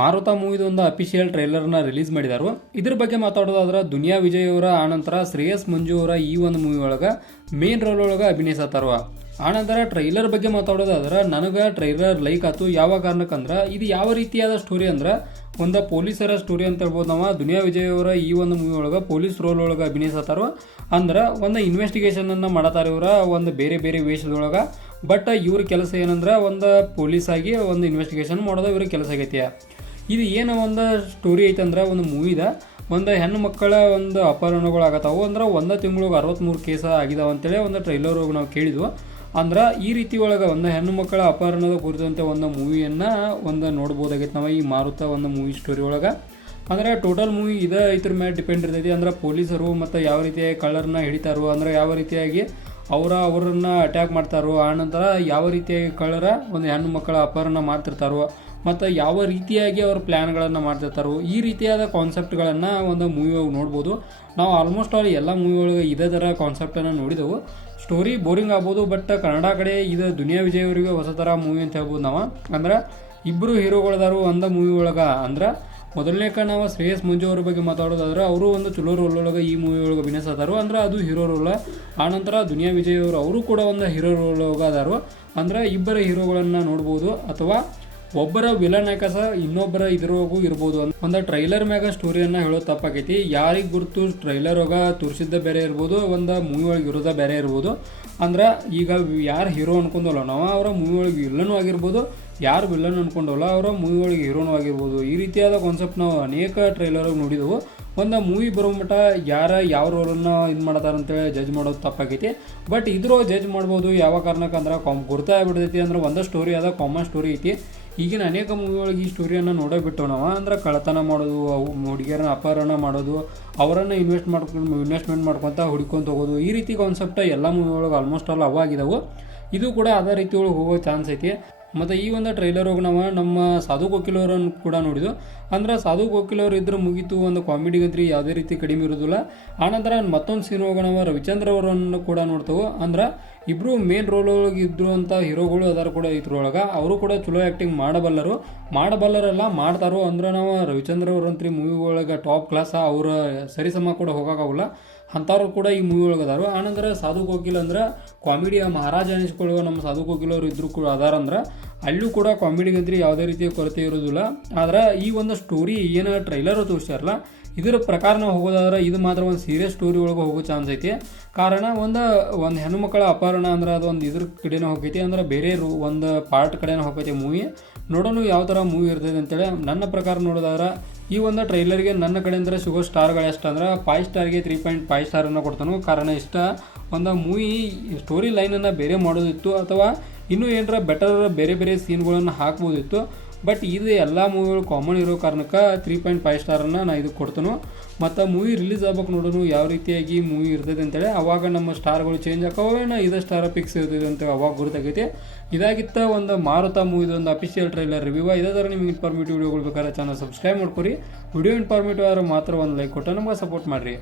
ಮಾರುತ ಮೂವಿದು ಒಂದು official ಟ್ರೈಲರ್ನ release ಮಾಡಿದಾರು. ಇದ್ರ ಬಗ್ಗೆ ಮಾತಾಡೋದಾದ್ರೆ ದುನಿಯಾ ವಿಜಯ್ ಅವರ ಆನಂತರ ಶ್ರೇಯಸ್ ಮಂಜು ಅವರ ಈ ಒಂದು ಮೂವಿ ಒಳಗೆ ಮೇನ್ ರೋಲ್ ಒಳಗೆ ಅಭಿನಯಿಸತ್ತಾರ. ಆನಂತರ ಟ್ರೈಲರ್ ಬಗ್ಗೆ ಮಾತಾಡೋದಾದ್ರೆ ನನಗೆ ಟ್ರೈಲರ್ ಲೈಕ್ ಆಯ್ತು. ಯಾವ ಕಾರಣಕ್ಕಂದ್ರೆ ಇದು ಯಾವ ರೀತಿಯಾದ ಸ್ಟೋರಿ ಅಂದ್ರೆ ಒಂದು ಪೊಲೀಸರ ಸ್ಟೋರಿ ಅಂತ ಹೇಳ್ಬೋದು. ನಾವು ದುನಿಯಾ ವಿಜಯ್ ಅವರ ಈ ಒಂದು ಮೂವಿ ಒಳಗೆ ಪೊಲೀಸ್ ರೋಲ್ ಒಳಗೆ ಅಭಿನಯಿಸತ್ತಾರ. ಅಂದ್ರೆ ಒಂದು ಇನ್ವೆಸ್ಟಿಗೇಷನನ್ನು ಮಾಡತಾರೆ ಇವರ ಒಂದು ಬೇರೆ ಬೇರೆ ವೇಷದೊಳಗೆ. ಬಟ್ ಇವ್ರ ಕೆಲಸ ಏನಂದ್ರೆ ಒಂದು ಪೊಲೀಸ್ ಆಗಿ ಒಂದು ಇನ್ವೆಸ್ಟಿಗೇಷನ್ ಮಾಡೋದು ಇವ್ರ ಕೆಲಸ ಆಗೈತಿ. ಇದು ಏನು ಒಂದು ಸ್ಟೋರಿ ಐತಂದ್ರೆ ಒಂದು ಮೂವಿದ ಒಂದು ಹೆಣ್ಣು ಮಕ್ಕಳ ಒಂದು ಅಪಹರಣಗಳಾಗತ್ತಾವು. ಅಂದ್ರೆ ಒಂದು ತಿಂಗಳಿಗೆ 63 ಕೇಸ ಆಗಿದಾವೆ ಅಂತೇಳಿ ಒಂದು ಟ್ರೈಲರ್ ನಾವು ಕೇಳಿದ್ವು. ಅಂದ್ರೆ ಈ ರೀತಿ ಒಳಗೆ ಒಂದು ಹೆಣ್ಣು ಮಕ್ಕಳ ಅಪಹರಣದ ಕುರಿತಂತೆ ಒಂದು ಮೂವಿಯನ್ನು ಒಂದು ನೋಡ್ಬೋದಾಗೈತೆ ನಾವು ಈ ಮಾರುತ ಒಂದು ಮೂವಿ ಸ್ಟೋರಿ ಒಳಗೆ. ಅಂದರೆ ಟೋಟಲ್ ಮೂವಿ ಇದ್ರ ಮೇಲೆ ಡಿಪೆಂಡ್ ಇರ್ತೈತಿ. ಅಂದ್ರೆ ಪೊಲೀಸರು ಮತ್ತು ಯಾವ ರೀತಿಯಾಗಿ ಕಳ್ಳರನ್ನ ಹಿಡಿತಾರೋ, ಅಂದರೆ ಯಾವ ರೀತಿಯಾಗಿ ಅವರನ್ನ ಅಟ್ಯಾಕ್ ಮಾಡ್ತಾರೋ, ಆನಂತರ ಯಾವ ರೀತಿಯಾಗಿ ಕಳ್ಳರ ಒಂದು ಹೆಣ್ಣು ಮಕ್ಕಳ ಅಪಹರಣ ಮಾಡ್ತಿರ್ತಾರೋ ಮತ್ತು ಯಾವ ರೀತಿಯಾಗಿ ಅವ್ರ ಪ್ಲ್ಯಾನ್ಗಳನ್ನು ಮಾಡ್ತಿರ್ತಾರೋ, ಈ ರೀತಿಯಾದ ಕಾನ್ಸೆಪ್ಟ್ಗಳನ್ನು ಒಂದು ಮೂವಿ ಒಳಗೆ ನೋಡ್ಬೋದು ನಾವು. ಆಲ್ಮೋಸ್ಟ್ ಆಲ್ ಎಲ್ಲ ಮೂವಿ ಒಳಗೆ ಇದೇ ಥರ ಕಾನ್ಸೆಪ್ಟನ್ನು ನೋಡಿದೆವು. ಸ್ಟೋರಿ ಬೋರಿಂಗ್ ಆಗ್ಬೋದು, ಬಟ್ ಕನ್ನಡ ಕಡೆ ಇದು ದುನಿಯಾ ವಿಜಯ್ ಅವರಿಗೆ ಹೊಸ ಥರ ಮೂವಿ ಅಂತ ಹೇಳ್ಬೋದು ನಾವು. ಅಂದ್ರೆ ಇಬ್ಬರು ಹೀರೋಗಳದಾರು ಒಂದು ಮೂವಿ ಒಳಗೆ. ಅಂದ್ರೆ ಮೊದಲನೇಕ ನಾವು ಶ್ರೇಯಸ್ ಮಂಜು ಅವ್ರ ಬಗ್ಗೆ ಮಾತಾಡೋದಾದ್ರೆ ಅವರು ಒಂದು ಚಲೋ ರೋಲ್ ಒಳಗೆ ಈ ಮೂವಿ ಒಳಗೆ ಅಭಿನಯಿಸತ್ತಾರು. ಅಂದ್ರೆ ಅದು ಹೀರೋ ರೋಲ್. ಆನಂತರ ದುನಿಯಾ ವಿಜಯ್ ಅವರು ಕೂಡ ಒಂದು ಹೀರೋ ರೋಲ್ ಒಳಗೆ ಅದಾರು. ಅಂದ್ರೆ ಇಬ್ಬರ ಹೀರೋಗಳನ್ನು ನೋಡ್ಬೋದು, ಅಥವಾ ಒಬ್ಬರ ವಿಲನ್ ಯಾಕಸ ಇನ್ನೊಬ್ಬರ ಇದ್ರೊಳಗೂ ಇರ್ಬೋದು. ಒಂದು ಟ್ರೈಲರ್ ಮ್ಯಾಗ ಸ್ಟೋರಿಯನ್ನು ಹೇಳೋದು ತಪ್ಪಾಕೈತಿ. ಯಾರಿಗೆ ಗುರುತು ಟ್ರೈಲರ್ ಒಳಗೆ ತೋರಿಸಿದ್ದ ಬೇರೆ ಇರ್ಬೋದು, ಒಂದು ಮೂವಿ ಒಳಗೆ ಇರೋದ ಬೇರೆ ಇರ್ಬೋದು. ಅಂದ್ರೆ ಈಗ ಯಾರು ಹೀರೋ ಅನ್ಕೊಂಡಲ್ಲ ನಾವು ಅವರ ಮೂವಿ ಒಳಗೆ ವಿಲ್ಲನೂ ಆಗಿರ್ಬೋದು, ಯಾರು ವಿಲ್ಲನ್ ಅನ್ಕೊಂಡವಲ್ಲ ಅವರ ಮೂವಿ ಒಳಗೆ ಹೀರೋನೂ ಆಗಿರ್ಬೋದು. ಈ ರೀತಿಯಾದ ಕಾನ್ಸೆಪ್ಟ್ ನಾವು ಅನೇಕ ಟ್ರೈಲರ್ ನೋಡಿದೆವು. ಒಂದು ಮೂವಿ ಬರೋ ಮಟ್ಟ ಯಾವ ರೋಲನ್ನು ಇದು ಮಾಡ್ತಾರೆ ಅಂತೇಳಿ ಜಡ್ಜ್ ಮಾಡೋದು ತಪ್ಪಾಗೈತಿ. ಬಟ್ ಇದ್ರೂ ಜಡ್ಜ್ ಮಾಡ್ಬೋದು. ಯಾವ ಕಾರಣಕ್ಕೆ ಅಂದ್ರೆ ಗುರ್ತಾಗ್ಬಿಡ್ತೈತಿ. ಅಂದ್ರೆ ಒಂದು ಸ್ಟೋರಿ ಅದ, ಕಾಮನ್ ಸ್ಟೋರಿ ಐತಿ. ಈಗಿನ ಅನೇಕ ಮೂವಿ ಒಳಗೆ ಈ ಸ್ಟೋರಿಯನ್ನು ನೋಡೋಬಿಟ್ಟು ನಾವು. ಅಂದ್ರೆ ಕಳ್ಳತನ ಮಾಡೋದು, ಹುಡುಗಿಯರನ್ನ ಅಪಹರಣ ಮಾಡೋದು, ಅವರನ್ನು ಇನ್ವೆಸ್ಟ್ಮೆಂಟ್ ಮಾಡ್ಕೊತ ಹುಡ್ಕೊಂತ ಹೋಗೋದು, ಈ ರೀತಿ ಕಾನ್ಸೆಪ್ಟ್ ಎಲ್ಲ ಮೂವಿ ಒಳಗೆ ಆಲ್ಮೋಸ್ಟ್ ಆಲ್ ಅವಾಗಿದ್ದಾವೆ. ಇದು ಕೂಡ ಅದೇ ರೀತಿ ಒಳಗೆ ಹೋಗೋ ಚಾನ್ಸ್ ಐತಿ. ಮತ್ತು ಈ ಒಂದು ಟ್ರೈಲರ್ ಹೋಗಿ ನಾವು ನಮ್ಮ ಸಾಧು ಕೋಕಿಲ್ ಅವರನ್ನು ಕೂಡ ನೋಡಿದ್ವು. ಅಂದ್ರೆ ಸಾಧು ಕೋಕಿಲ್ ಅವರು ಇದ್ರೆ ಮುಗೀತು, ಒಂದು ಕಾಮಿಡಿಗಂತ್ರಿ ಯಾವುದೇ ರೀತಿ ಕಡಿಮೆ ಇರೋದಿಲ್ಲ. ಆನಂತರ ಮತ್ತೊಂದು ಸೀನ್ ಹೋಗಿ ನಾವು ರವಿಚಂದ್ರ ಅವರನ್ನು ಕೂಡ ನೋಡ್ತೇವೆ. ಅಂದ್ರೆ ಇಬ್ಬರು ಮೇನ್ ರೋಲ್ ಒಳಗೆ ಇದ್ರು ಅಂತ ಹೀರೋಗಳು ಅದಾರು ಕೂಡ ಇದ್ರೊಳಗೆ. ಅವರು ಕೂಡ ಚಲೋ ಆ್ಯಕ್ಟಿಂಗ್ ಮಾಡಬಲ್ಲರಲ್ಲ ಮಾಡ್ತಾರೋ. ಅಂದ್ರೆ ನಾವು ರವಿಚಂದ್ರ ಅವರಂತ್ರಿ ಮೂವಿ ಒಳಗೆ ಟಾಪ್ ಕ್ಲಾಸ್. ಅವರ ಸರಿಸಮ ಕೂಡ ಹೋಗೋಕ್ಕಾಗಲ್ಲ ಅಂಥವ್ರು ಕೂಡ ಈ ಮೂವಿ ಒಳಗೆ ಅದಾರು. ಆನಂತರ ಸಾಧು ಕೋಕಿಲ್ ಅಂದ್ರೆ ಕಾಮಿಡಿಯ ಮಹಾರಾಜ ಅನಿಸ್ಕೊಳ್ಳುವ ನಮ್ಮ ಸಾಧು ಕೋಕಿಲ್ ಅವರು ಇದ್ರು ಕೂಡ ಅದಾರಂದ್ರೆ ಅಲ್ಲೂ ಕೂಡ ಕಾಮಿಡಿಗಂತ್ರಿ ಯಾವುದೇ ರೀತಿಯ ಕೊರತೆ ಇರೋದಿಲ್ಲ. ಆದ್ರೆ ಈ ಒಂದು ಸ್ಟೋರಿ ಏನು ಟ್ರೈಲರು ತೋರಿಸ್ತಾರಲ್ಲ ಇದರ ಪ್ರಕಾರ ನಾವು ಹೋಗೋದಾದ್ರೆ ಇದು ಮಾತ್ರ ಒಂದು ಸೀರಿಯಸ್ ಸ್ಟೋರಿ ಒಳಗೆ ಹೋಗೋ ಚಾನ್ಸ್ ಐತಿ. ಕಾರಣ ಒಂದು ಹೆಣ್ಣು ಮಕ್ಕಳ ಅಪಹರಣ ಅಂದ್ರೆ ಅದು ಒಂದು ಇದ್ರ ಕಡೆನೇ ಹೋಗೈತಿ. ಅಂದ್ರೆ ಬೇರೆ ಒಂದು ಪಾರ್ಟ್ ಕಡೆನೇ ಹೋಗೈತಿ ಮೂವಿ. ನೋಡೋಣ ಯಾವ ಥರ ಮೂವಿ ಇರ್ತೈತೆ ಅಂತೇಳಿ. ನನ್ನ ಪ್ರಕಾರ ನೋಡೋದಾದ್ರೆ ಈ ಒಂದು ಟ್ರೈಲರ್ಗೆ ನನ್ನ ಕಡೆಯಿಂದ ಸಿಗೋ ಸ್ಟಾರ್ಗಳು ಎಷ್ಟು ಅಂದ್ರೆ 5 ಸ್ಟಾರ್ಗೆ 3.5 ಸ್ಟಾರನ್ನು ಕೊಡ್ತಾನು. ಕಾರಣ ಇಷ್ಟ ಒಂದು ಮೂವಿ ಸ್ಟೋರಿ ಲೈನನ್ನು ಬೇರೆ ಮಾಡೋದಿತ್ತು, ಅಥವಾ ಇನ್ನೂ ಏನರ ಬೆಟರ್ ಬೇರೆ ಬೇರೆ ಸೀನ್ಗಳನ್ನು ಹಾಕ್ಬೋದಿತ್ತು. ಬಟ್ ಇದು ಎಲ್ಲ ಮೂವಿಗಳು ಕಾಮನ್ ಇರೋ ಕಾರಣಕ್ಕೆ 3.5 ಸ್ಟಾರನ್ನು ನಾನು ಇದಕ್ಕೆ ಕೊಡ್ತಾನು. ಮತ್ತು ಮೂವಿ ರಿಲೀಸ್ ಆಗ್ಬೇಕು ನೋಡೋಣ ಯಾವ ರೀತಿಯಾಗಿ ಮೂವಿ ಇರ್ತೈತೆ ಅಂತೇಳಿ. ಅವಾಗ ನಮ್ಮ ಸ್ಟಾರ್ಗಳು ಚೇಂಜ್ ಆಗೋವೇನೋ ಇದೇ ಸ್ಟಾರ ಫಿಕ್ಸ್ ಇರ್ತೈತೆ ಅಂತ ಅವಾಗ ಗುರುತಾಗೈತಿ. ಇದಾಗಿತ್ತ ಒಂದು ಮಾರುತ ಮೂವಿದು ಒಂದು ಅಫಿಷಿಯಲ್ ಟ್ರೈಲರ್ ರಿವ್ಯೂ. ಇದೇ ಥರ ನಿಮ್ಗೆ ಇನ್ಫಾರ್ಮೇಟಿವ್ ವಿಡಿಯೋಗಳು ಬೇಕಾದ್ರೆ ಚಾನಲ್ ಸಬ್ಸ್ಕ್ರೈಬ್ ಮಾಡ್ಕೊರಿ. ವಿಡಿಯೋ ಇನ್ಫಾರ್ಮೇಟಿವ್ ಆದ್ರೆ ಮಾತ್ರ ಒಂದು ಲೈಕ್ ಕೊಟ್ಟು ನಮ್ಗೆ ಸಪೋರ್ಟ್ ಮಾಡಿರಿ.